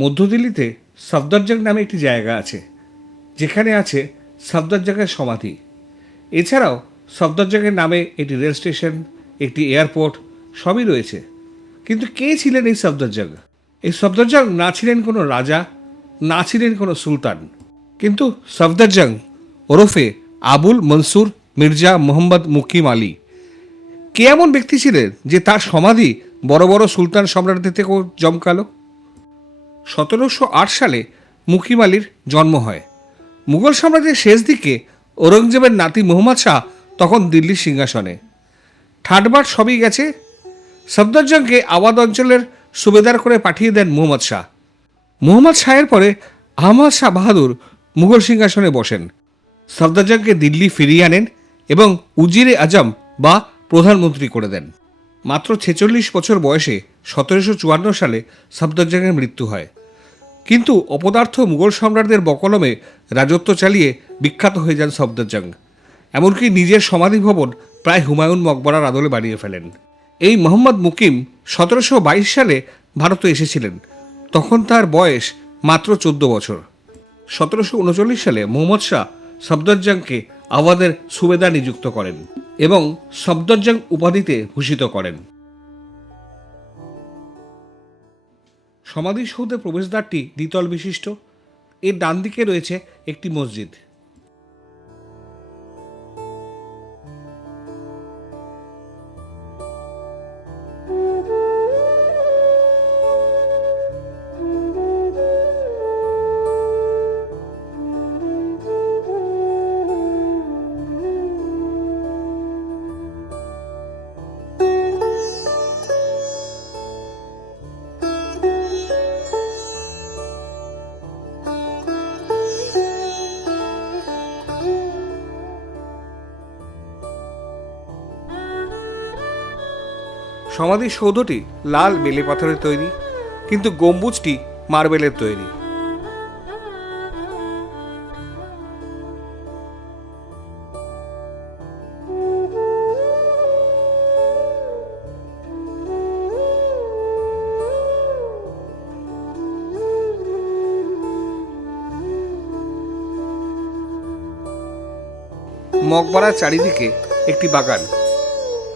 মধ্য দিল্লিতে সফদরজং নামে একটি জায়গা আছে, যেখানে আছে সফদরজংয়ের সমাধি। এছাড়াও সফদরজংয়ের নামে একটি রেল স্টেশন, একটি এয়ারপোর্ট সবই রয়েছে। কিন্তু কে ছিলেন এই সফদরজং? এই সফদরজং না ছিলেন কোনো রাজা, না ছিলেন কোনো সুলতান, কিন্তু সফদরজং ওরফে আবুল মনসুর মির্জা মোহাম্মদ মুকিম আলী কে এমন ব্যক্তি ছিলেন যে তার সমাধি বড় বড় সুলতান সম্রাটদের থেকেও জমকালো? 1708 সালে মুকিম আলীর জন্ম হয়। মুঘল সাম্রাজ্যের শেষ দিকে ঔরঙ্গজেবের নাতি মুহম্মদ শাহ তখন দিল্লির সিংহাসনে। ঠাটবাট সবই গেছে। সফদরজংকে আওয়াধ অঞ্চলের সুবেদার করে পাঠিয়ে দেন মুহম্মদ শাহ। মুহম্মদ শাহের পরে আহমদ শাহ বাহাদুর মুঘল সিংহাসনে বসেন। সফদরজংকে দিল্লি ফিরিয়ে আনেন এবং উজিরে আজম বা প্রধানমন্ত্রী করে দেন। মাত্র 46 বছর বয়সে 1754 সালে সফদরজংয়ের মৃত্যু হয়। কিন্তু অপদার্থ মুঘল সম্রাটদের বকলমে রাজত্ব চালিয়ে বিখ্যাত হয়ে যান সফদরজং। এমনকি নিজের সমাধি ভবন প্রায় হুমায়ুন মকবরার আদলে বানিয়ে ফেলেন। এই মোহাম্মদ মুকিম 1722 সালে ভারতে এসেছিলেন। তখন তার বয়স মাত্র 14 বছর। 1739 সালে মুহম্মদ শাহ সফদরজংকে আওয়াধের সুবেদার নিযুক্ত করেন এবং সফদরজং উপাধিতে ভূষিত করেন। সমাধিসৌধের প্রবেশদ্বারটি দ্বিতল বিশিষ্ট। এর ডান দিকে রয়েছে একটি মসজিদ। সমাধিসৌধটি লাল বেলে পাথরের তৈরি, কিন্তু গম্বুজটি মার্বেলের তৈরি। মকবরার চারিদিকে একটি বাগান।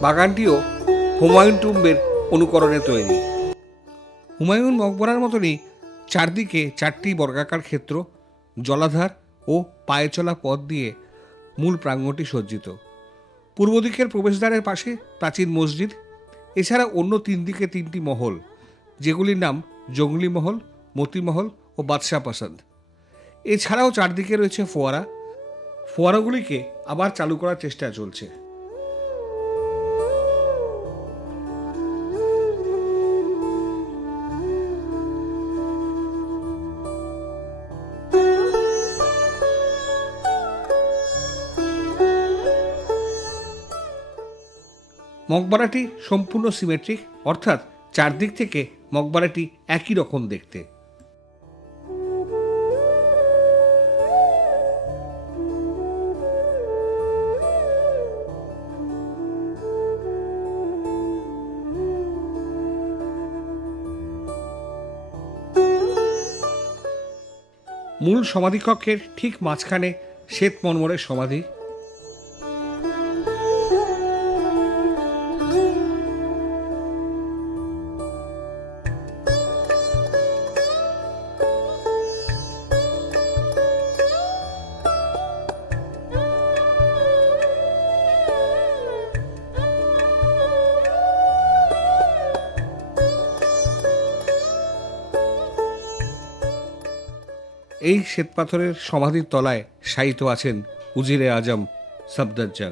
বাগানটিও হুমায়ুন টুম্বের অনুকরণে তৈরি। হুমায়ুন মকবরার মতনই চারদিকে 4টি বর্গাকার ক্ষেত্র, জলাধার ও পায়ে চলা পথ দিয়ে মূল প্রাঙ্গণটি সজ্জিত। পূর্ব দিকের প্রবেশদ্বারের পাশে প্রাচীন মসজিদ। এছাড়া অন্য 3 দিকে 3টি মহল, যেগুলির নাম জঙ্গলি মহল, মতি মহল ও বাদশাহ পসন্দ। এছাড়াও চারদিকে রয়েছে ফোয়ারা। ফোয়ারাগুলিকে আবার চালু করার চেষ্টা চলছে। মকবরাটি সম্পূর্ণ সিমেট্রিক, অর্থাৎ চারদিক থেকে মকবরাটি একই রকম দেখতে। মূল সমাধিকক্ষের ঠিক মাঝখানে শ্বেত মর্মরের সমাধি। এই শ্বেতপাথরের সমাধির তলায় শায়িত আছেন উজিরে আজম সফদরজং।